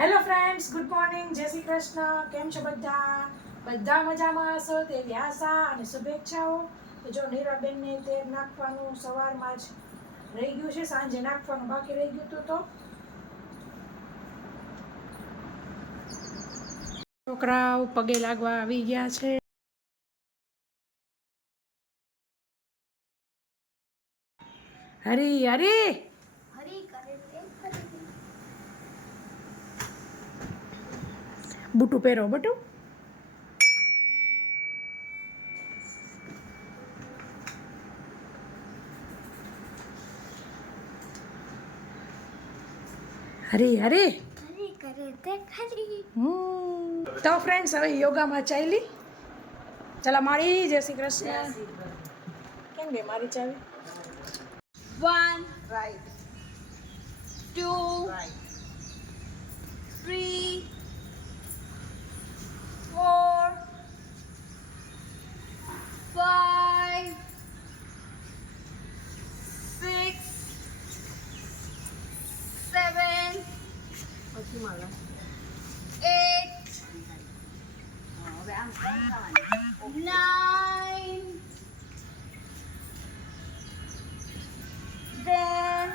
Hello friends, good morning, જય શ્રી કૃષ્ણ. કેમ છો બધા મજામાં હશો તેવી આશા અને શુભેચ્છાઓ. તો જો નીરાબેનને તેલ નાખવાનું સવારમાં જ રહી ગયું છે, સાંજે નાખવાનું બાકી રહી ગયું હતું. તો છોકરાઓ પગે લાગવા આવી ગયા છે. હરી હરી બુટુ પહેરો બટુ. હરી હરી તો ફ્રેન્ડ્સ, હવે યોગામાં ચાલી. ચલા મારી, જય શ્રી કૃષ્ણ. કેમ ગઈ મારી ચાવી? 1 રાઈટ 2 રાઈટ 3 4 5 6 7 પછી મારા 8 હવે આમ કરવાનું. 9 10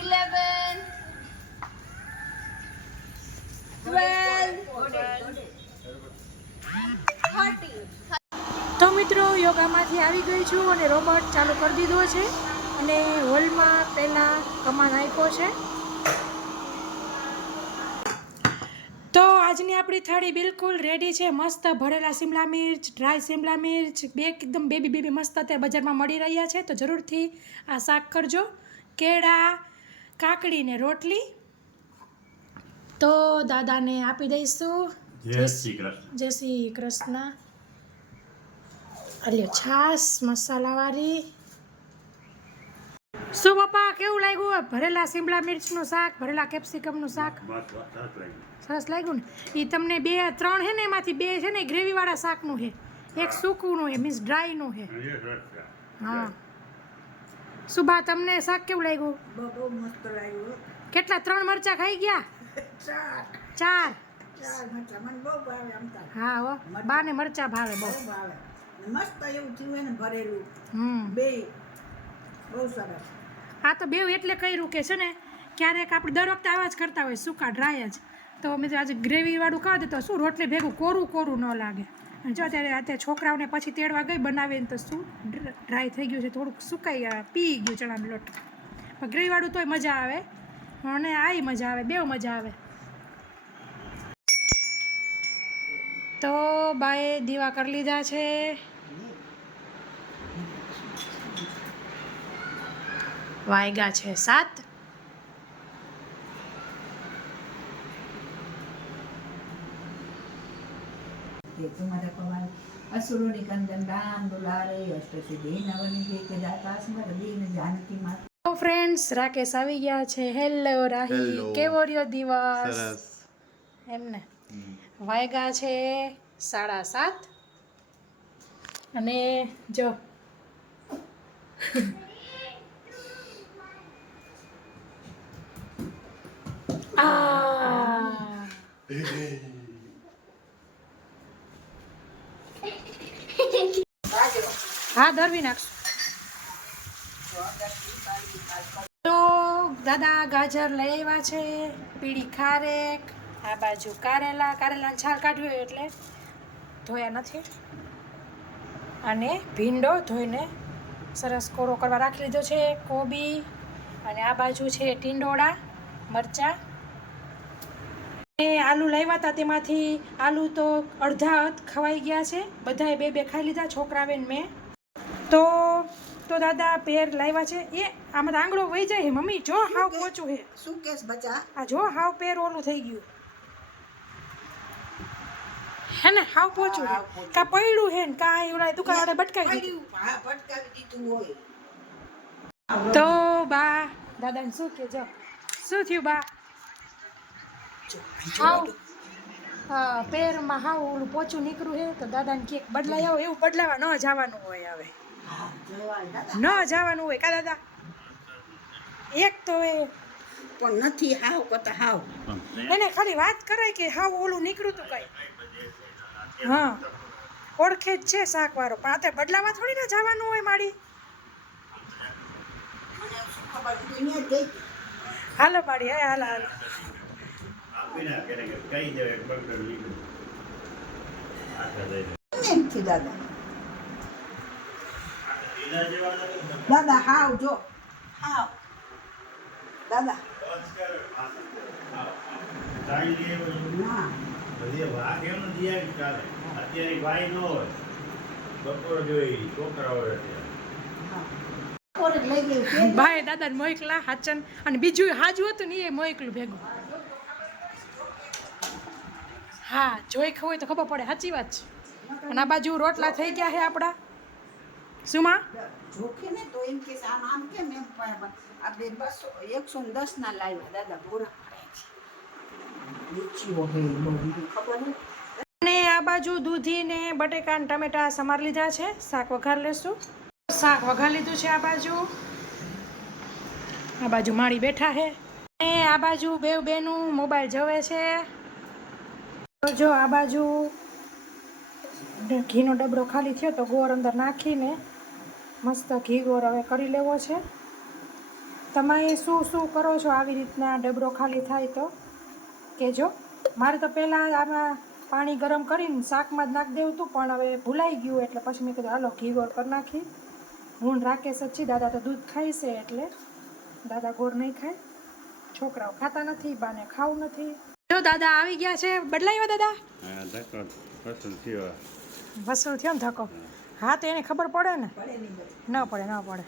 11 12 30. તો મિત્રો, યોગામાંથી આવી ગઈ છું અને રોબોટ ચાલુ કરી દીધો છે અને હોલમાં પહેલાં કમાન આપ્યો છે. તો આજની આપણી થાળી બિલકુલ રેડી છે. મસ્ત ભરેલા શિમલા મિર્ચ, ડ્રાય શિમલા મિર્ચ, એકદમ બેબી મસ્ત અત્યારે બજારમાં મળી રહ્યા છે. તો જરૂરથી આ શાક કરજો. કેળા, કાકડી ને રોટલી તો દાદાને આપી દઈશું. જય શ્રી કૃષ્ણ. જય શ્રી કૃષ્ણ. અલ્યો છાસ મસાલાવાળી. શું પપ્પા, કેવું લાગ્યું ભરેલા શિમલા મિર્ચનું શાક, ભરેલા કેપ્સિકમનું શાક? સરસ લાગ્યું ને? એ તમને 2-3 છે ને, એમાંથી 2 છે ને ગ્રેવીવાળા શાકનું છે, એક સૂકુંનું છે, મીન્સ ડ્રાયનું છે. હા. સુભા, તમને શાક કેવું લાગ્યું? બહુ મસ્ત લાગ્યું. કેટલા 3 મરચાં ખાઈ ગયા? 4. મતલબ મને બહુ ભાવે. આમ તો હા હો, બાને મરચાં ભાવે બહુ. બહુ ભાવે. મસ્ત એવું થયું ને ભરેલું. હમ. બે બહુ સરસ. આ તો બેવ એટલે કર્યું કે છે ને, ક્યારેક આપણે દર વખતે આવા જ કરતા હોય, સૂકા ડ્રાય જ. તો મેં આજે ગ્રેવીવાળું ખાવા દે તો શું રોટલી ભેગું કોરું ન લાગે. અને જો અત્યારે છોકરાઓને પછી તેડવા ગઈ બનાવીને તો શું ડ્રાય થઈ ગયું છે, થોડુંક સુકાઈ પી ગયું ચણાનો લોટ. પણ ગ્રેવીવાળું તોય મજા આવે અને આય મજા આવે, બેવ મજા આવે. તો બાએ દીવા કરી લીધા છે. વાગ્યા છે 7. તમારા પવાર અસુરોની કંદન રામ દુલારે અષ્ટસિદ્ધિ નવની જે કે દાતા સ્મર દીન જાનકી માતા. તો ફ્રેન્ડ્સ, રાકેશ આવી ગયા છે. હેલો રાહી, Hello. કેવો રહ્યો દિવસ? સરસ. એમને વાગ્યા છે 7:30 અને જો હા ધરવી નાખશું. તો દાદા ગાજર લઈ આવ્યા છે, પીળી ખારેક, આ બાજુ કારેલાની છાલ કાઢવી હોય એટલે ધોયા નથી, અને ભીંડો ધોઈને સરસ કોરો કરવા રાખી લીધો છે, કોબી, અને આ બાજુ છે ટીંડોળા, મરચાં. આલુ લાવ્યા હતા, તેમાંથી આલુ તો અડધા ખવાઈ ગયા છે. બધાએ 2 ખાઈ લીધા, છોકરાવે ને મેં. તો દાદા પેર લાવ્યા છે. એ આમાં તો આંગળો વહી જાય મમ્મી, જો હાવ પોચું છે. શું કેસ બચા? આ જો હાવ પેર ઓલું થઈ ગયું હે ને, હાવ પોચું છે. કા પડ્યું હે ને કા ઓલા દુકાનવાળા બટકાવી દીધું. હા, પટકાવી દીધું હોય. તો બા દાદાને શું કે, જો શું થયું બા? હાવ પેરમાં હાવ ઓલું પોચું નીકળ્યું છે. તો દાદાને કેક બદલાઈ આવો, એવું બદલાવા ન જવાનું હોય. હવે હા, જવાય દાદા. ન જવાનું હોય કા દાદા? એક તો એ પણ નથી હાવ કતા હાવ. એને ખાલી વાત કરાય કે હાવ ઓલું નીકળ્યું તું કઈ. હા ઓળખે જ છે શાકવાળો, પણ આ તે બદલાવા થોડી ના જવાનું હોય મારી. મને શું ખબર તું અહીંયા જ ગઈ. હાલો મારી, હે હાલો હાલો. એમ થી દાદા દાદા હાવ જો હાવ દાદા ના બપોરે લઈ ગયું કે ભાઈ દાદા મોકલા હાચન, અને બીજું હાજુ હતું ને એ મોકલું ભેગું. હા જોઈ ખવું હોય તો ખબર પડે, સાચી વાત છે. અને આ બાજુ રોટલા થઈ ગયા છે આપણા. શું માં? જોખે ને તો એમ કે આમ આમ કેમ એમ આપણે 110 ના લાવ્યા દાદા બોરા લીચીઓ હે બહુ ખબર નહીં. અને આ બાજુ દૂધી ને બટેકા ને ટમેટા સમાર લીધા છે, શાક વઘાર લેશું. શાક વઘાર લીધું છે આ બાજુ માળી બેઠા છે. અને આ બાજુ બેવ બેનું મોબાઈલ જોવે છે. તો જો આ બાજુ ઘીનો ડબરો ખાલી થયો તો ગોળ અંદર નાખીને મસ્ત ઘી ગોળ હવે કરી લેવો છે. તમે શું શું કરો છો આવી રીતના ડબરો ખાલી થાય તો કહેજો. મારે તો પહેલાં આમાં પાણી ગરમ કરીને શાકમાં જ નાખી દેવું હતું, પણ હવે ભૂલાઈ ગયું એટલે પછી મેં કીધું હાલો ઘી ગોળ કરી નાખી. હું રાકેશ જ છીએ, દાદા તો દૂધ ખાય છે એટલે દાદા ગોળ નહીં ખાય. છોકરાઓ ખાતા નથી, બાને ખાવું નથી. જો દાદા આવી ગયા છે, બદલાવ્યા દાદા? વસૂલ થયો ને ધક્કો. હા તો એને ખબર પડે ને. ન પડે.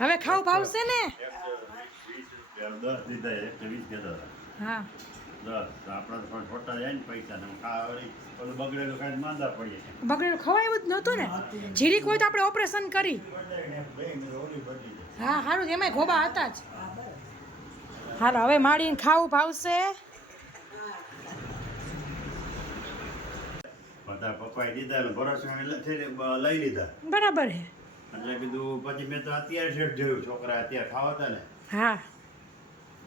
હવે ખાવું ભાવશે ને. હા બગડેલું ખવાય જ નહોતું ને. જીરીક હોય તો આપણે ઓપરેશન કરી. હા સારું, એમાંય ગોબા હતા જ. હાલો હવે માડીને ખાવું ભાવશે. પપ્પાએ દીધા લઈ લીધા. બરાબર છે. એટલે કીધું પછી મેં તો અત્યારે શેઠ જોયું, છોકરા અત્યારે ખાવા હતા ને હા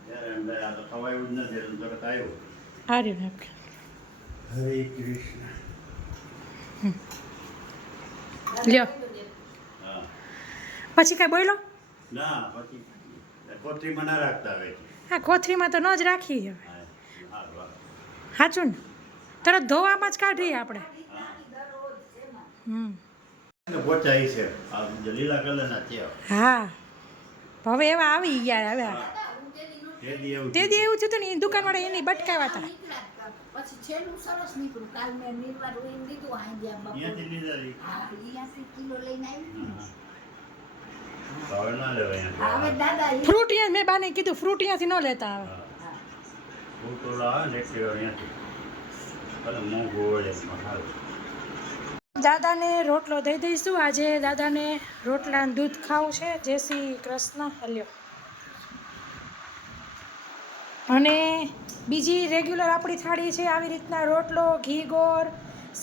ત્યારે આ તો ખવાયું જ નથી, એટલે તરત આવ્યો. હારી નાખ. હરે કૃષ્ણ. લ્યો હા પછી કાંઈ બોલો? ના પછી કોથળીમાં ના રાખતા હવે. હા કોથળીમાં તો ન જ રાખી હવે. હા સાચું ને, તરત ધોવામાં જ કાઢીએ આપણે. પોચા છે આ લીલા કલરના છે. હા હવે એવા આવી ગયા. હવે તે દી એવું થયું ને, દુકાનવાળા એની બટકાવ્યા હતા. પછી છેલ્લું સરસ નીકળ્યું. કાલ મેં નિર્વાર લઈને દીધું આંજ્યા બાપુ. અહીંયાથી લીધા હતી. હા અહીંયાથી કિલો લઈને આવી. હવે ના લેવાય હવે દાદા ફ્રૂટ અહીંયા મેં બાને કીધું ફ્રૂટ અહીંયાથી ન લેતા આવે. ફૂટોલા આવે ને એટલે અહીંયાથી ભલે મોંઘું હોય એમાં સારું. દાદાને રોટલો દઈ દઈશું. આજે દાદાને રોટલા દૂધ ખાવું છે. જય શ્રી કૃષ્ણ. હલ્યો. અને બીજી રેગ્યુલર આપણી થાળી છે આવી રીતના રોટલો, ઘી ગોળ.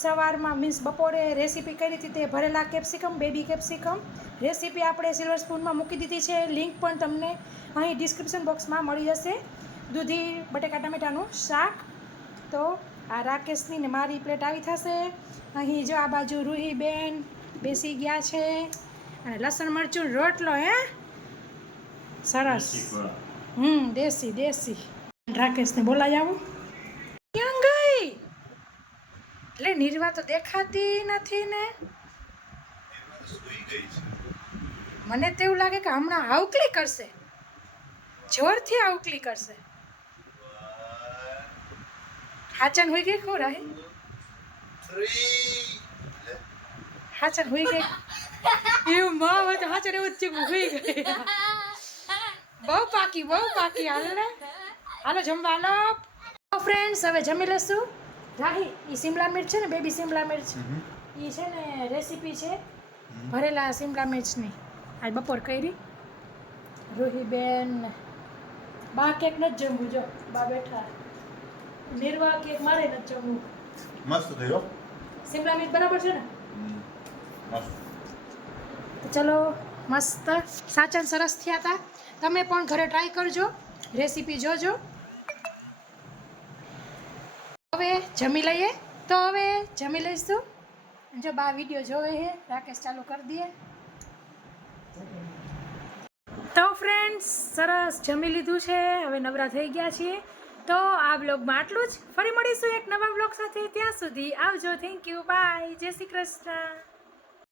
સવારમાં મીન્સ બપોરે રેસીપી કરી હતી તે ભરેલા કેપ્સિકમ, બેબી કેપ્સિકમ. રેસીપી આપણે સિલ્વર સ્પૂનમાં મૂકી દીધી છે. લિંક પણ તમને અહીં ડિસ્ક્રિપ્શન બોક્સમાં મળી જશે. દૂધી બટેકા ટમેટાનું શાક. તો આ રાકેશની ને મારી પ્લેટ આવી થશે. અહીં જો આ બાજુ રૂહીબેન બેસી ગયા છે. અને લસણ મરચું રોટલો. હે સરસ. દેશી દેશી. રાકેશને બોલાવી આવું. ક્યાં ગઈ? એટલે નિર્વા તો દેખાતી નથી ને. મને તો એવું લાગે કે હમણાં આવકલી કરશે, જોરથી આવકલી કરશે. હાચન હોઈ ગઈ ખોરા હે. હાચન હોઈ ગઈ એવું માં હોય તો હાચન એવું જ હોઈ ગઈ. બહુ પાકી હાલો ને. હાલો જમવા હાલો. ફ્રેન્ડ્સ હવે જમી લેશું. રાહી એ શિમલા મિર્ચ છે ને, બેબી શિમલા મિર્ચ એ છે ને રેસીપી છે ભરેલા શિમલા મિર્ચની. આજ બપોર કરી. રૂહીબેન બા કેક નથી જમવું. જો બા બેઠા. નિર્વાહ કેક મારે નથી જમવું. મસ્ત થયો. શિમલા મિર્ચ બરાબર છે ને? મસ્ત. તો ચલો મસ્ત સાચા ને સરસ થયા હતા. તમે પણ ઘરે ટ્રાય કરજો, રેસીપી જોજો. હવે જમી લઈએ. તો હવે જમી લઈશું. જો બા વિડીયો જોવે છે, રાકેશ ચાલુ કરી દઈએ. તો ફ્રેન્ડ્સ સરસ જમી લીધું છે, હવે નવરા થઈ ગયા છીએ. તો આ બ્લોગમાં આટલું જ. ફરી મળીશું એક નવા બ્લોગ સાથે. ત્યાં સુધી આવજો. થેન્ક યુ, બાય, જય શ્રી કૃષ્ણ.